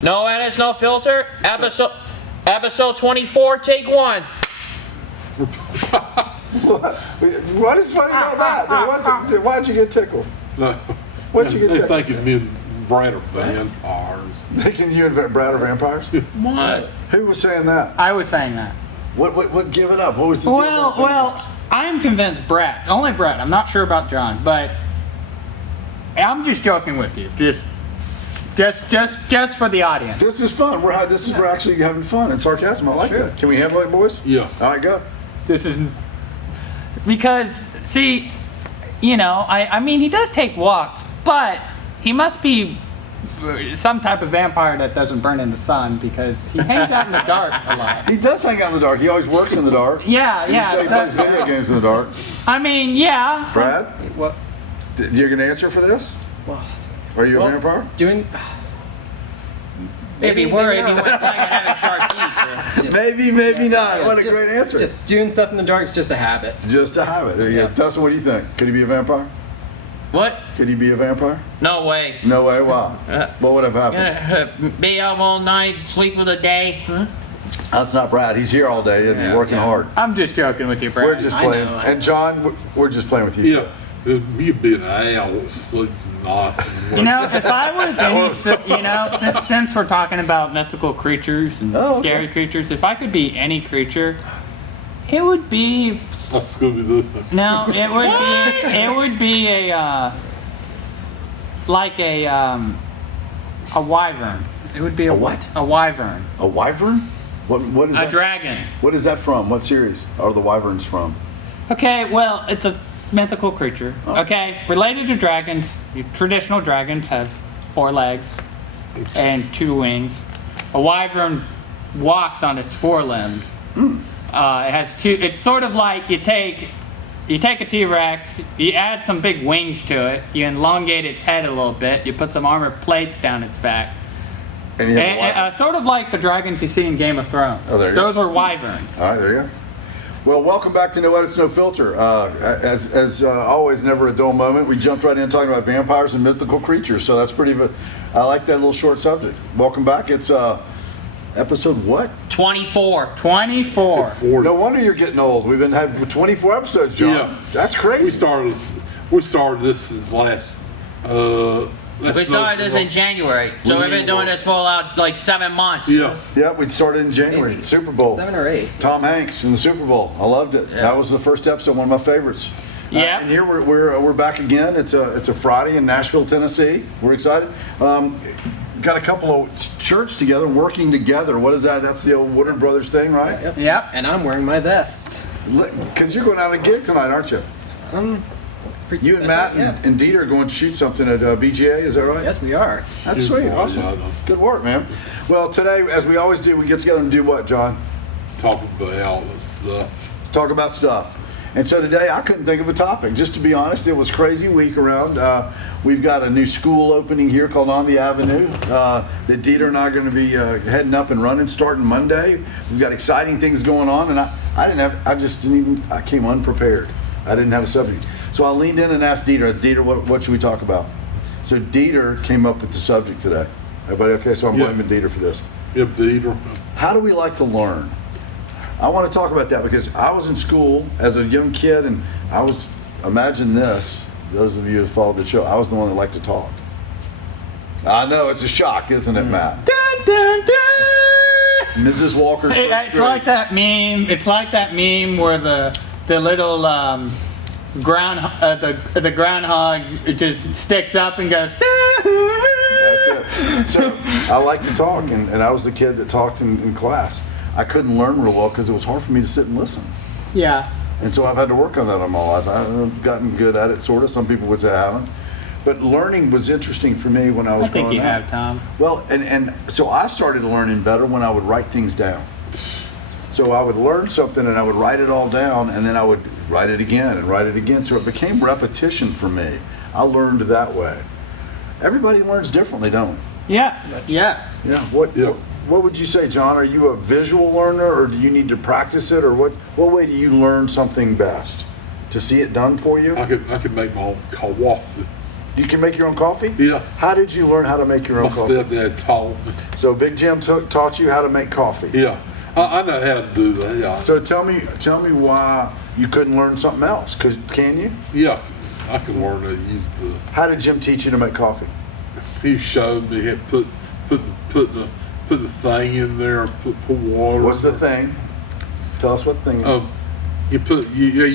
No edits, no filter. Episode 24, take one. What is funny about that? Why'd you get tickled? No. What'd you get They tickled? thinking me and Brad are vampires. Thinking you and Brad are vampires? What? Who was saying that? I was saying that. What give it up? What was the deal about Well, I am convinced Brad, only Brad, I'm not sure about John, but I'm just joking with you. Just for the audience. This is fun. We're actually having fun and sarcasm. I like that. Can we handle it, boys? Yeah. All right, go. This is because, see, I mean, he does take walks, but he must be some type of vampire that doesn't burn in the sun because he hangs out in the dark a lot. He does hang out in the dark. He always works in the dark. Yeah. He plays video games in the dark. I mean, yeah. Brad, Well, you're gonna answer for this? well, Are you a vampire? doing. Maybe worried he went playing another shark teeth. Maybe not. Yeah, What a great answer. Just doing stuff in the dark is just a habit. Just a habit. There you go. Yeah. Dustin, what do you think? Could he be a vampire? What? Could he be a vampire? No way. No way. Why? What would have happened? Be out all night, sleep for the day. Huh? That's not Brad. He's here all day and he's working hard. I'm just joking with you, Brad. We're just I playing. know. And John, we're just playing with you. Yeah. Me being an owl, sleeping nothing. If I was any, since we're talking about mythical creatures and scary creatures, if I could be any creature, it would be Scooby-Doo. no, it would be a like a wyvern. It would be a what? A wyvern. A wyvern? What is that? A dragon. What is that from? What series are the wyverns from? Okay, well, it's a mythical creature. Okay, related to dragons. Traditional dragons have 4 legs and 2 wings. A wyvern walks on its 4 limbs. It has 2. It's sort of like you take a T-Rex, you add some big wings to it, you elongate its head a little bit, you put some armor plates down its back. And you have a wyvern. Sort of like the dragons you see in Game of Thrones. Oh, there you go. Those are wyverns. All right, there you go. Well, welcome back to No Edits, No Filter. As always, never a dull moment. We jumped right in talking about vampires and mythical creatures, so that's pretty good. I like that little short subject. Welcome back. It's episode what? 24. 24. No wonder you're getting old. We've been having 24 episodes, John. Yeah. That's crazy. We started this since last. We started this in January, so we've been doing this for like 7 months. Yeah. Yeah, we started in January. Maybe. Super Bowl. 7 or 8. Tom Hanks in the Super Bowl. I loved it. Yeah. That was the first episode, one of my favorites. Yeah. And here we're back again. It's a Friday in Nashville, Tennessee. We're excited. Got a couple of church together, working together. What is that? That's the old Warner Brothers thing, right? Yep. And I'm wearing my vest. Because you're going out on a gig tonight, aren't you? You and Matt and Dieter are going to shoot something at BGA. Is that right? Yes, we are. That's sweet. Yeah, Awesome. I know. Good work, man. Well, today, as we always do, we get together and do what, John? Talking about all this stuff. Talk about stuff. And so today I couldn't think of a topic. Just to be honest, it was a crazy week around. We've got a new school opening here called On the Avenue that Dieter and I are going to be heading up and running starting Monday. We've got exciting things going on, and I came unprepared. I didn't have a subject. So I leaned in and asked Dieter, what should we talk about? So Dieter came up with the subject today. Everybody okay? So I'm blaming Dieter for this. Yep, Dieter. How do we like to learn? I want to talk about that because I was in school as a young kid, and imagine this, those of you who followed the show, I was the one that liked to talk. I know, it's a shock, isn't it, Matt? Dun, dun, dun. Mrs. Walker's first It's grade. like that meme. It's like that meme where the little the groundhog just sticks up and goes. That's it. So I like to talk, and I was the kid that talked in class. I couldn't learn real well because it was hard for me to sit and listen. Yeah. And so I've had to work on that all my life. I've gotten good at it, sort of. Some people would say I haven't. But learning was interesting for me when I was growing up. I think you have, Tom. Well, and so I started learning better when I would write things down. So I would learn something and I would write it all down, and then I would write it again and write it again. So it became repetition for me. I learned that way. Everybody learns differently, don't they? Yeah. Yeah. Yeah. What would you say, John? Are you a visual learner, or do you need to practice it, or what way do you learn something best? To see it done for you? I could make my own coffee. You can make your own coffee? Yeah. How did you learn how to make your My own coffee? stepdad taught me. So Big Jim taught you how to make coffee. Yeah. I know how to do that. Yeah. So tell me why you couldn't learn something else? Can you? Yeah. I can learn to use the. How did Jim teach you to make coffee? He showed me how to put the thing in there, put water. What's the in there. thing? Tell us what the thing is. You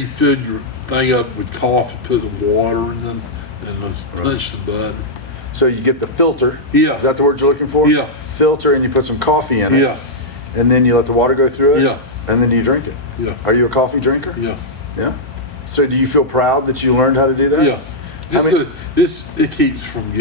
fill your thing up with coffee, put the water in, and punch the button. So you get the filter. Yeah. Is that the word you're looking for? Yeah. Filter, and you put some coffee in it. Yeah. And then you let the water go through it. Yeah. And then you drink it. Yeah. Are you a coffee drinker? Yeah. Yeah. So do you feel proud that you learned how to do that? Yeah. It keeps from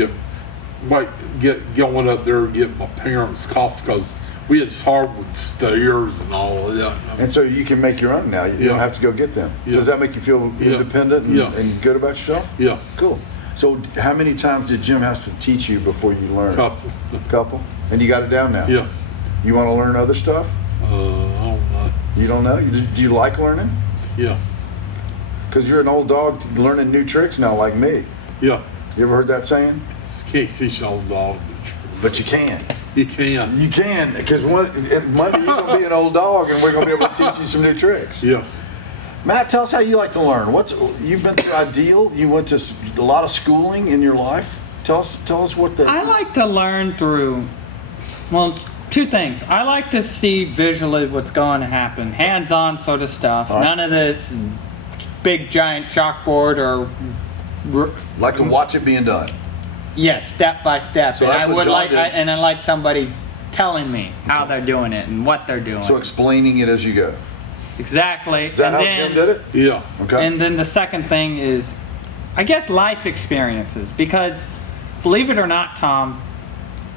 going up there and getting my parents' coffee because we had hardwood stairs and all of that. And so you can make your own now. You don't Yeah. have to go get them. Yeah. Does that make you feel independent and, Yeah. and good about yourself? Yeah. Cool. So how many times did Jim have to teach you before you learned? Couple. And you got it down now? Yeah. You want to learn other stuff? I don't know. You don't know? Do you like learning? Yeah. Because you're an old dog learning new tricks now like me. Yeah. You ever heard that saying? Can't teach an old dog. But you can. You can. You can, because Monday you're going to be an old dog and we're going to be able to teach you some new tricks. Yeah. Matt, tell us how you like to learn. You've been through Ideal. You went to a lot of schooling in your life. Tell us what the... I like to learn through, well, two things. I like to see visually what's going to happen, hands-on sort of stuff. All right. None of this big giant chalkboard or Like to watch it being done. yes, step by step. So And that's I what would John like, did. and I like somebody telling me how they're doing it and what they're doing. So explaining it as you go. Exactly. Is that And how then- Jim did it? Yeah. Okay. And then the second thing is, I guess, life experiences. Because, believe it or not, Tom,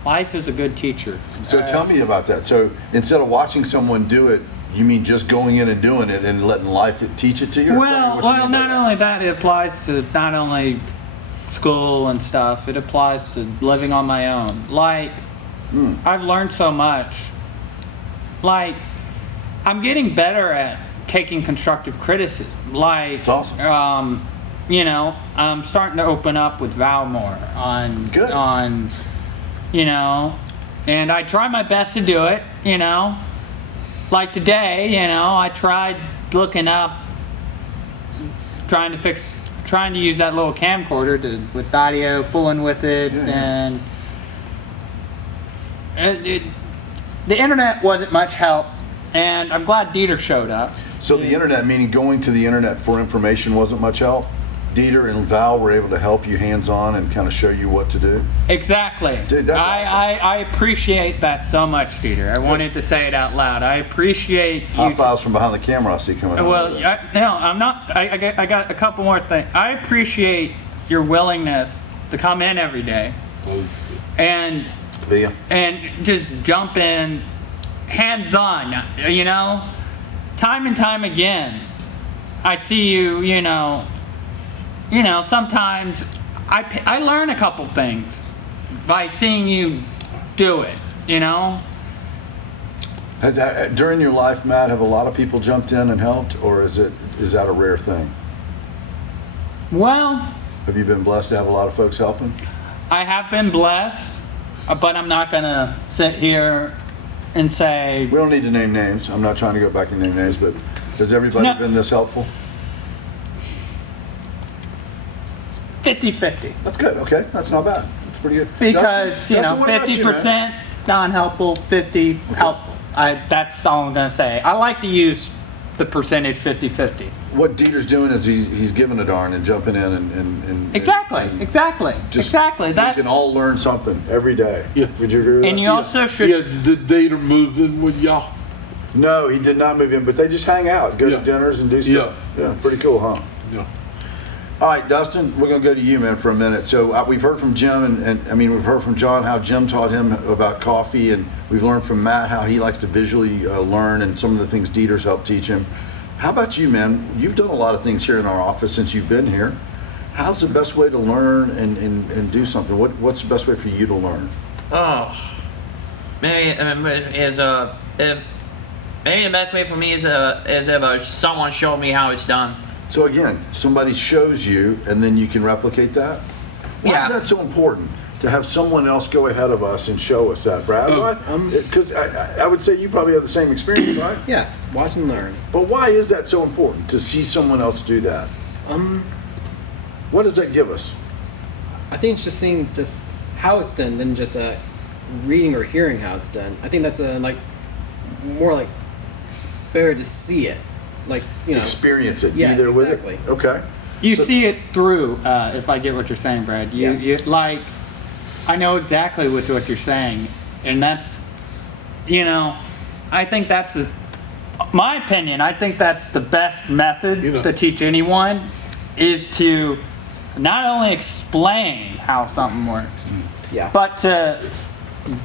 life is a good teacher. So tell me about that. So instead of watching someone do it, you mean just going in and doing it and letting life teach it to you? Or tell me Well, what you mean by not that. only that, it applies to not only school and stuff. It applies to living on my own. Like, I've learned so much. Like, I'm getting better at taking constructive criticism. Like, It's awesome. I'm starting to open up with Val more on, Good. and I try my best to do it, Like today, I tried looking up, trying to use that little camcorder with audio, fooling with it, Yeah. and the internet wasn't much help, and I'm glad Dieter showed up. So the internet, meaning going to the internet for information, wasn't much help? Dieter and Val were able to help you hands-on and kind of show you what to do? Exactly. Dude, that's awesome. I appreciate that so much, Dieter. I wanted to say it out loud. I appreciate High you. fives from behind the camera I see coming out. Well, I'm not. I got a couple more things. I appreciate your willingness to come in every day and Via. just jump in, hands-on. Time and time again, I see you. Sometimes I learn a couple things by seeing you do it. Has that, during your life, Matt, have a lot of people jumped in and helped, or is that a rare thing? Well, Have you been blessed to have a lot of folks helping? I have been blessed, but I'm not gonna sit here and say We don't need to name names. I'm not trying to go back and name names, but has everybody No. been this helpful? 50-50. That's good. Okay, that's not bad. That's pretty good. Because, Justin, what about you, man? 50% non-helpful, 50 helpful. That's all I'm gonna say. I like to use the percentage 50-50. What Dieter's doing is he's giving a darn and jumping in and Exactly. just Exactly. we That, can all learn something every day. Yeah. Would you agree with and that? you also should. Yeah, did Dieter move in with y'all? No, he did not move in, but they just hang out, go Yeah. to dinners and do stuff. Yeah, pretty cool, huh? Yeah. All right, Dustin, we're going to go to you, man, for a minute. So we've heard from Jim, and we've heard from John how Jim taught him about coffee, and we've learned from Matt how he likes to visually learn and some of the things Dieter's helped teach him. How about you, man? You've done a lot of things here in our office since you've been here. How's the best way to learn and do something? What's the best way for you to learn? Maybe the best way for me is if someone showed me how it's done. So again, somebody shows you, and then you can replicate that? Why Yeah. is that so important to have someone else go ahead of us and show us that, Brad? Because I would say you probably have the same experience, right? Yeah, watch and learn. But why is that so important to see someone else do that? What does that give us? I think it's just seeing just how it's done than just reading or hearing how it's done. I think that's like more like better to see it, like Experience it. Yeah, Either exactly. with it. Okay. You see it through, if I get what you're saying, Brad. You like, I know exactly what you're saying, and that's, I think that's my opinion. I think that's the best method to teach anyone, is to not only explain how something works, Yeah. but to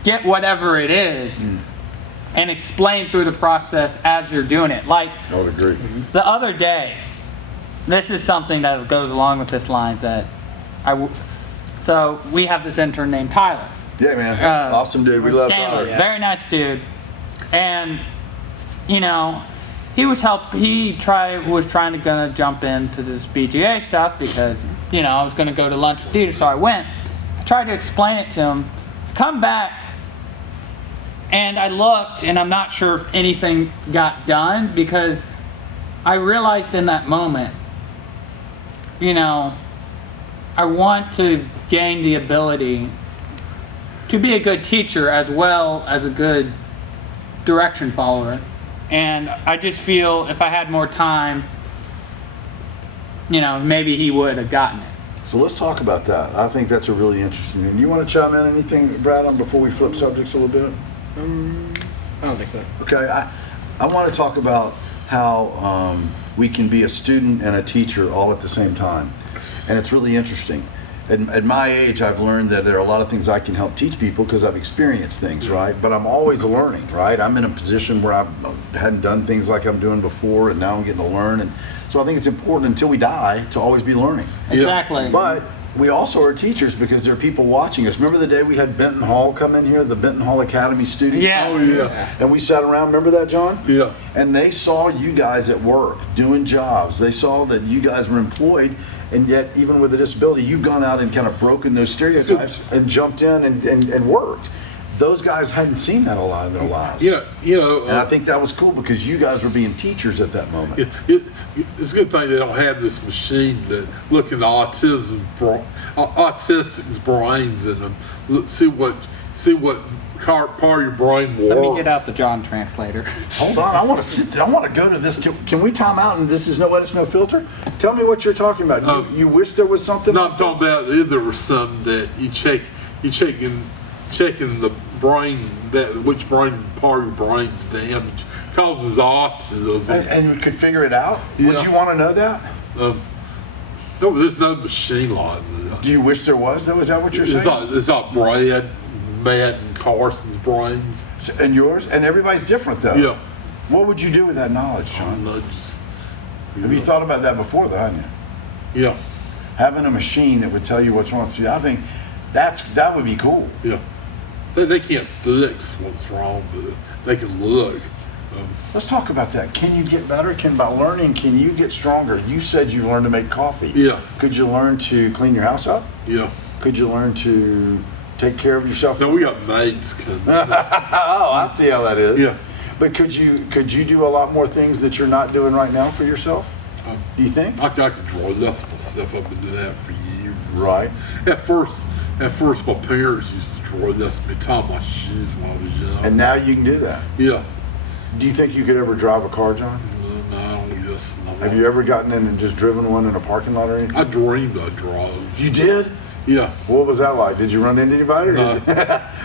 get whatever it is and explain through the process as you're doing it. Like I would agree. the other day, this is something that goes along with this lines that so we have this intern named Tyler. Yeah, man. Awesome dude. We love Stanley, Tyler. very nice dude. And he was trying to gonna jump into this BGA stuff because I was gonna go to lunch with Dieter, so I went. I tried to explain it to him. Come back, and I looked, and I'm not sure if anything got done because I realized in that moment, I want to gain the ability to be a good teacher as well as a good direction follower. And I just feel if I had more time, maybe he would have gotten it. So let's talk about that. I think that's a really interesting thing. You want to chime in anything, Brad, on before we flip subjects a little bit? I don't think so. Okay. I want to talk about how we can be a student and a teacher all at the same time. And it's really interesting. At my age, I've learned that there are a lot of things I can help teach people because I've experienced things, right? But I'm always learning, right? I'm in a position where I hadn't done things like I'm doing before, and now I'm getting to learn. And so I think it's important until we die to always be learning. Exactly. But we also are teachers because there are people watching us. Remember the day we had Benton Hall come in here, the Benton Hall Academy students? Yeah. Oh, yeah. And we sat around, remember that, John? Yeah. And they saw you guys at work, doing jobs. They saw that you guys were employed, and yet, even with a disability, you've gone out and kind of broken those stereotypes and jumped in and worked. Those guys hadn't seen that a lot in their lives. And I think that was cool because you guys were being teachers at that moment. It's a good thing they don't have this machine that look into autistic's brains and see what part of your brain works. Let me get out the John translator. Hold on, I want to sit there. I want to go to this. Can we time out and this is no edits, no filter? Tell me what you're talking about. You wish there was something. No, I'm talking about there was some that you checking the brain, which brain part of your brain's damaged causes autism. And you could figure it out? Yeah. Would you want to know that? No, there's no machine like that. Do you wish there was, though? Is that what you're saying? It's not Matt and Carson's brains. And yours? And everybody's different, though. Yeah. What would you do with that knowledge, Sean? Have you Yeah. thought about that before, though, haven't you? Yeah. Having a machine that would tell you what's wrong. See, I think that would be cool. Yeah. They can't fix what's wrong, but they can look. Let's talk about that. Can you get better? By learning, can you get stronger? You said you learned to make coffee. Yeah. Could you learn to clean your house up? Yeah. Could you learn to take care of yourself? No, we got maids. Oh, I see how that is. Yeah. But could you do a lot more things that you're not doing right now for yourself? Do you think? I could draw dust myself. I've been doing that for years. Right. At first, my parents used to draw dust me, tie my shoes when I was young. And now you can do that. Yeah. Do you think you could ever drive a car, John? No, I don't guess. No. Have you ever gotten in and just driven one in a parking lot or anything? I dreamed I drove. You did? Yeah. What was that like? Did you run into anybody?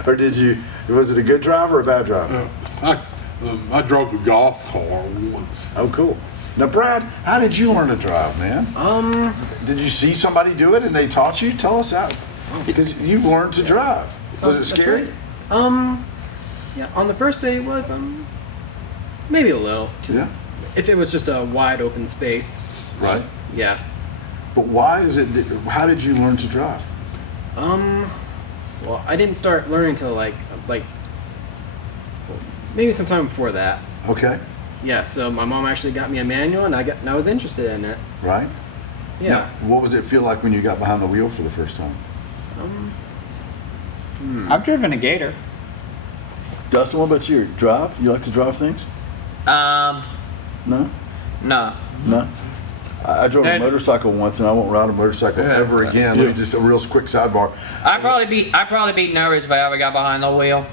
Or did you, was it a good driver or a bad driver? I drove a golf car once. Oh, cool. Now, Brad, how did you learn to drive, man? Did you see somebody do it and they taught you? Tell us that. Because you've learned to drive. Was it scary? Right. Yeah. On the first day, it was maybe a little. Yeah. If it was just a wide open space. Right. Yeah. But why is it that, how did you learn to drive? Well, I didn't start learning till like maybe sometime before that. Okay. Yeah. So my mom actually got me a manual, and I was interested in it. Right? Yeah. Now, what was it feel like when you got behind the wheel for the first time? I've driven a Gator. Dustin, what about you? Drive? You like to drive things? Um, No? no. No? I drove a That- motorcycle once, and I won't ride a motorcycle ever again. Let me just a real quick sidebar. I'd probably be nervous if I ever got behind the wheel.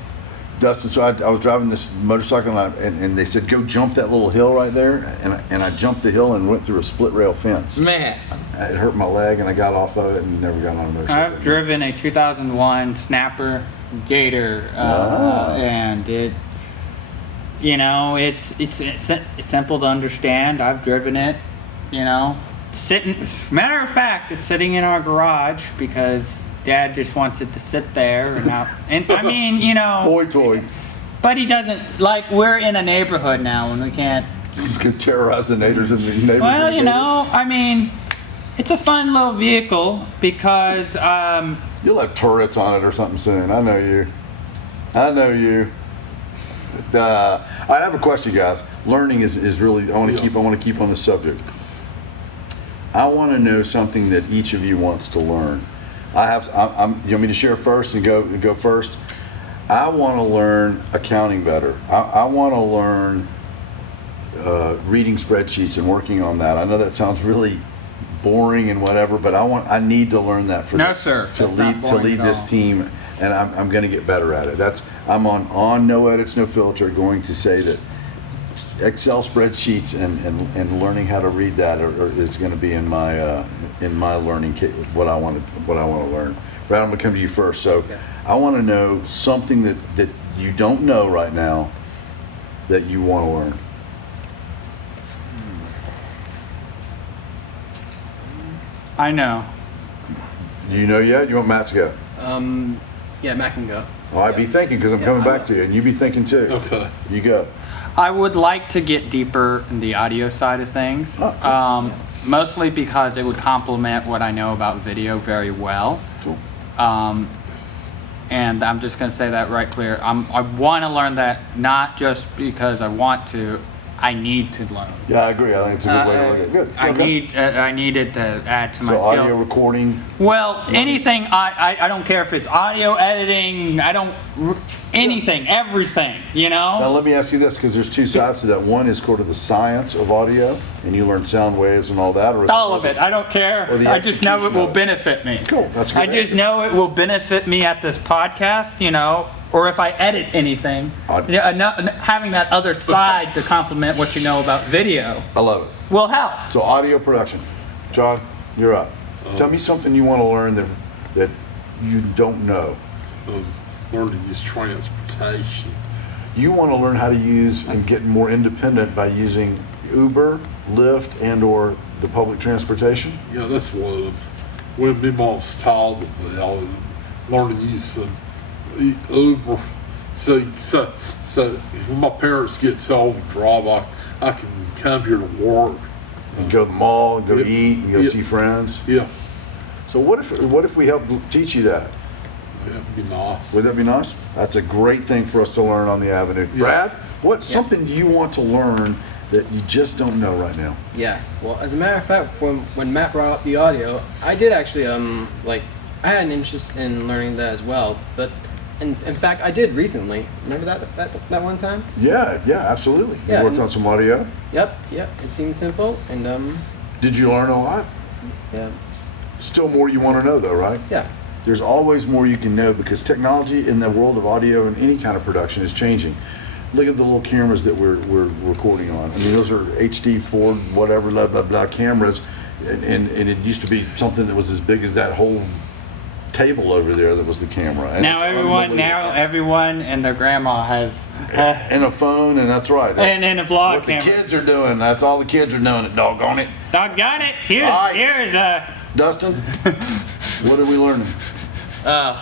Dustin, so I was driving this motorcycle, and they said, go jump that little hill right there. And I jumped the hill and went through a split rail fence. Man, It hurt my leg, and I got off of it and never got on a motorcycle. I've driven a 2001 Snapper Gator, and it, you know, it's simple to understand. I've driven it, you know. Matter of fact, it's sitting in our garage because Dad just wants it to sit there, and I mean, you know. Boy toy. But he doesn't, like, we're in a neighborhood now and we can't. This is going to terrorize the neighbors and the neighbors. Well, in the you know, I mean, it's a fun little vehicle because, You'll have turrets on it or something soon. I know you. I know you. I have a question, guys. Learning is really. I want to keep on the subject. I want to know something that each of you wants to learn. You want me to share first and go first? I want to learn accounting better. I want to learn reading spreadsheets and working on that. I know that sounds really boring and whatever, but I need to learn that to That's not boring lead at this all. team, and I'm going to get better at it. I'm on No Edits No Filter going to say that Excel spreadsheets and learning how to read that is going to be in my learning what I want to learn. Brad, I'm going to come to you first. So Okay. I want to know something that you don't know right now that you want to learn. I know. Do you know yet? You want Matt to go? Yeah, Matt can go. Well, I'd be thinking because I'm Yeah, coming I back will. to you, and you be thinking too. Okay. You go. I would like to get deeper in the audio side of things, Oh, cool. mostly because it would complement what I know about video very well. Cool. And I'm just going to say that right clear. I want to learn that not just because I want to, I need to learn. Yeah, I agree. I think it's a good way to look at it. Good. Okay. I needed to add to my So skill. audio recording. Well, anything, I don't care if it's audio editing, anything, everything, you Now know? let me ask you this, because there's two sides to that. One is sort of the science of audio, and you learn sound waves and all that. Or is All of it, I don't care. Or the I just know it execution will of it. benefit me. Cool, that's a I good just answer. know it will benefit me at this podcast, you know, or if I edit anything, having that other side to complement what you know about video I love it. will help. So audio production. John, you're up. Tell me something you want to learn that you don't know. Learn to use transportation. You want to learn how to use and get more independent by using Uber, Lyft, and or the public transportation? Yeah, that's one of them. When my mom's taught me, I learned to use some Uber. So when my parents get to overdrive, I can come here to work. And go to the mall, and go to Yeah. eat, and go Yeah. see friends. Yeah, So what if we help teach you that? that'd be nice. Would that be nice? That's a great thing for us to learn on the Avenue. Yeah. Brad, something do you want to learn that you just don't know right now? Yeah. Well, as a matter of fact, when Matt brought up the audio, I did actually I had an interest in learning that as well. But in fact, I did recently. Remember that one time? Yeah, absolutely. Yeah, You worked and- on some audio. Yep. It seemed simple, and Did you learn a lot? yeah. Still more you want to know though, right? Yeah. There's always more you can know because technology in the world of audio and any kind of production is changing. Look at the little cameras that we're recording on. I mean, those are HD 4 whatever blah blah blah cameras, and it used to be something that was as big as that whole table over there that was the camera. And Now it's everyone and their grandma has, and a phone, and that's right. and a vlog what the camera. kids are doing, that's all the kids are doing. It, doggone it. Doggone it! Alright. Here's Dustin, what are we learning?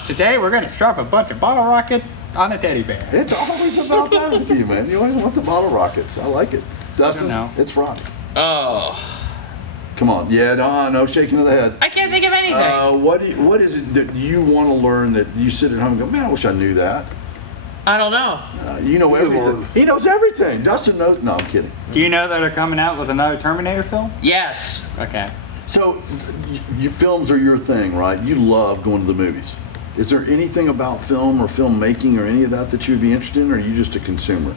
today we're gonna strap a bunch of bottle rockets on a teddy bear. It's always about that with you, man. You always want the bottle rockets. I like it. Dustin, know. it's Friday. Oh, Come on. Yeah, no shaking of the head. I can't think of anything. What is it that you want to learn that you sit at home and go, man, I wish I knew that. I don't know. You know everything. Lord. He knows everything. Dustin knows. No, I'm kidding. Do you know that they're coming out with another Terminator film? Yes. Okay. So, films are your thing, right? You love going to the movies. Is there anything about film or filmmaking or any of that you'd be interested in, or are you just a consumer?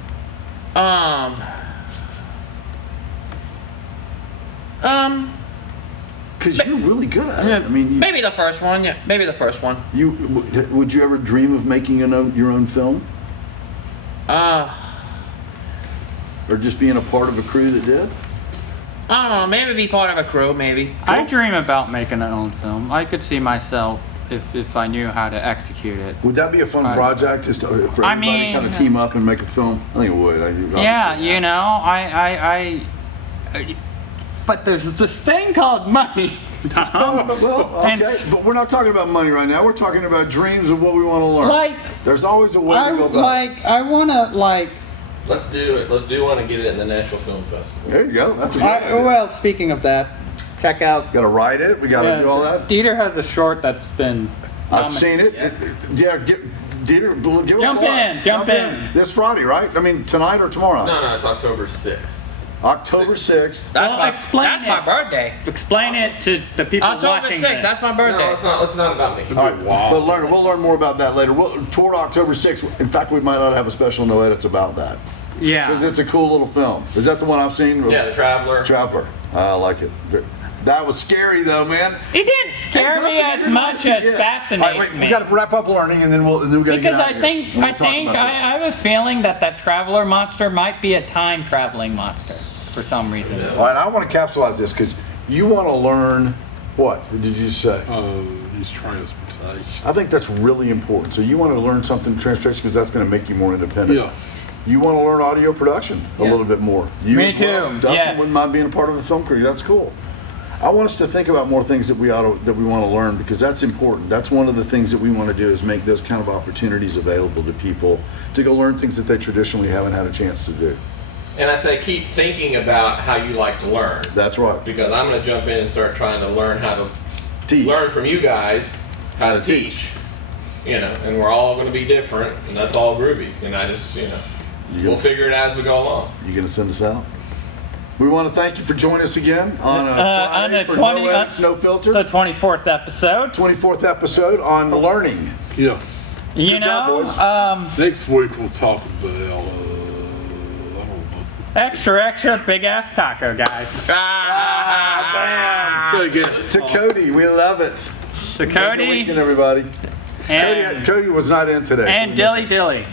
Because you're really good at it. I mean, maybe the first one. Yeah, maybe the first one. Would you ever dream of making your own film, or just being a part of a crew that did? I don't know. Maybe be part of a crew. Maybe. I dream about making an own film. I could see myself if I knew how to execute it. Would that be a fun project, just for everybody to kind of team up and make a film? I think it would. Yeah, you know, but there's this thing called money. Well, okay, but we're not talking about money right now. We're talking about dreams of what we want to learn. Like, there's always a way to go about it. I want to, Let's do it. Let's do one and get it in the Nashville Film Festival. There you go. That's a good idea. well, speaking of that, check out. Got to write it. We got to do all that. Dieter has a short that's been. I've seen it. Yeah, Dieter, give Jump in. This Friday, right? I mean, tonight or tomorrow? No, it's October 6th. October 6th. That's my birthday. Explain it to the people October watching 6th. this. That's my birthday. No, it's not about me. All right, we'll learn more about that later. Toward October 6th. In fact, we might not have a special no edits about that. Yeah. Because it's a cool little film. Is that the one I've seen? Yeah, The Traveler. Traveler. I like it. That was scary though, man. It didn't scare me as much as fascinate me. We got to wrap up learning, and then we got to get out of here. I have a feeling that traveler monster might be a time traveling monster for some reason. All right, I want to capsulize this because you want to learn what did you say? Use transportation. I think that's really important. So you want to learn something in transportation because that's going to make you more independent. Yeah. You want to learn audio production a little bit more. You Me as well. too. Dustin Yeah. wouldn't mind being a part of a film crew. That's cool. I want us to think about more things that we want to learn because that's important. That's one of the things that we want to do is make those kind of opportunities available to people to go learn things that they traditionally haven't had a chance to do. And I say keep thinking about how you like to learn. That's right. Because I'm going to jump in and start trying to learn how to Teach. learn from you guys how to teach. You know, and we're all going to be different, and that's all groovy. And I just, we'll figure it out as we go along. You going to send us out? We want to thank you for joining us again on a Friday for No Edits, No Filter. The 24th episode. 24th episode on learning. Yeah. You job, know, boys. Next week we'll talk about, I don't know. extra big ass taco, guys. Bam! Say again. To Cody, we love it. So Good weekend, Cody everybody. and Cody was not in today. and so Dilly Dilly.